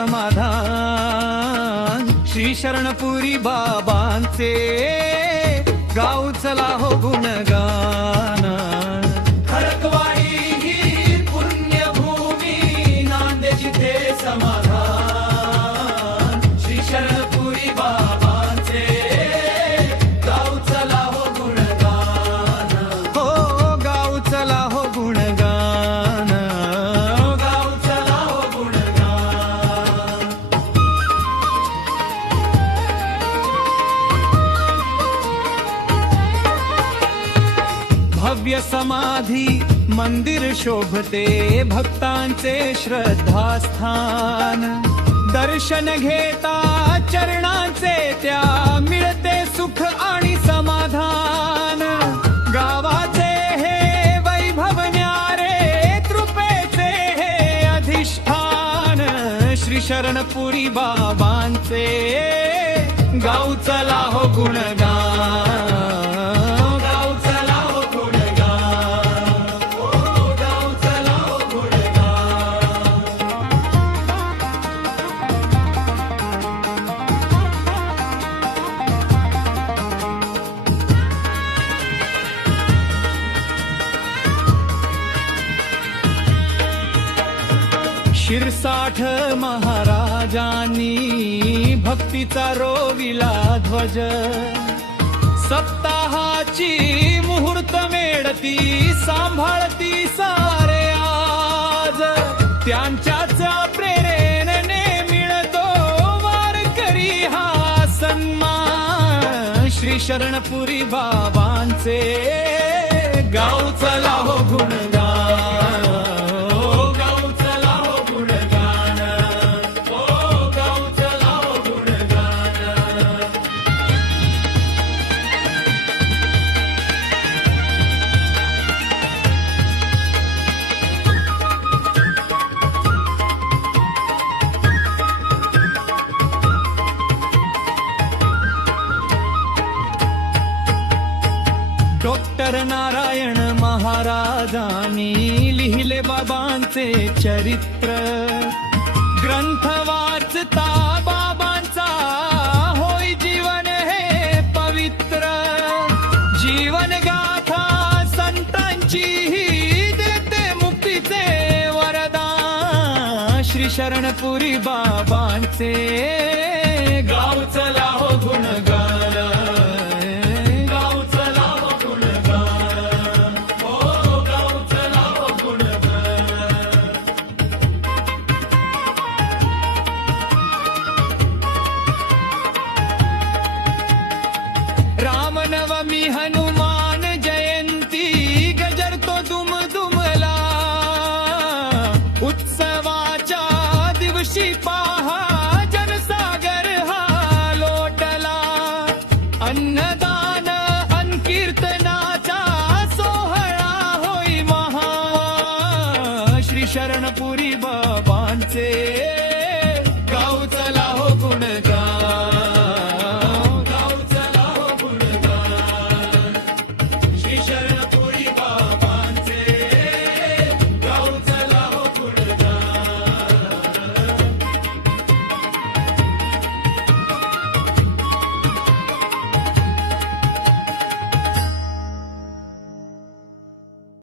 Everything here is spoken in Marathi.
समाधान. श्री शरणपुरी बाबांचे गाऊ चला हो गुणगान. खडकवाडी ही पुण्यभूमी नांदे जिथे समाधान. श्री शरणपुरी बाबांचे गाऊ चला हो गुणगान. हो गाऊ चला हो गुणगान. गाऊ चला हो गुणगान. भव्य समाधी मंदिर शोभते भक्तांचे श्रद्धास्थान. दर्शन घेता चरणांचे त्या मिळते सुख आणि समाधान. गावाचे हे वैभव न्यारे कृपेचे हे अधिष्ठान. श्री शरणपुरी बाबांचे गाऊ चला हो गुणगान. शिरसाठ महाराजांनी भक्तीचा रोविला ध्वज. सप्ताहाची मुहूर्त मेळती सांभाळती सारे आज. त्यांच्याच प्रेरणेने मिळतो वारकरी हा सन्मान. श्री शरणपुरी बाबांचे गाऊ चला हो गुणगान. डॉक्टर नारायण महाराजांनी लिहिले बाबांचे चरित्र. ग्रंथ वाचता बाबांचा होई जीवन हे पवित्र. जीवन गाथा संतांची ही देते मुक्तीचे वरदान. श्री शरणपुरी बाबांचे गाऊ चला हो गुणगान. रामनवमी हनुमान जयंती गजरतो दुमदुमला. उत्सवाच्या दिवशी पहा जनसागर हा लोटला. अन्नदान कीर्तनाचा सोहळा होई महा. श्री शरणपुरी बाबांचे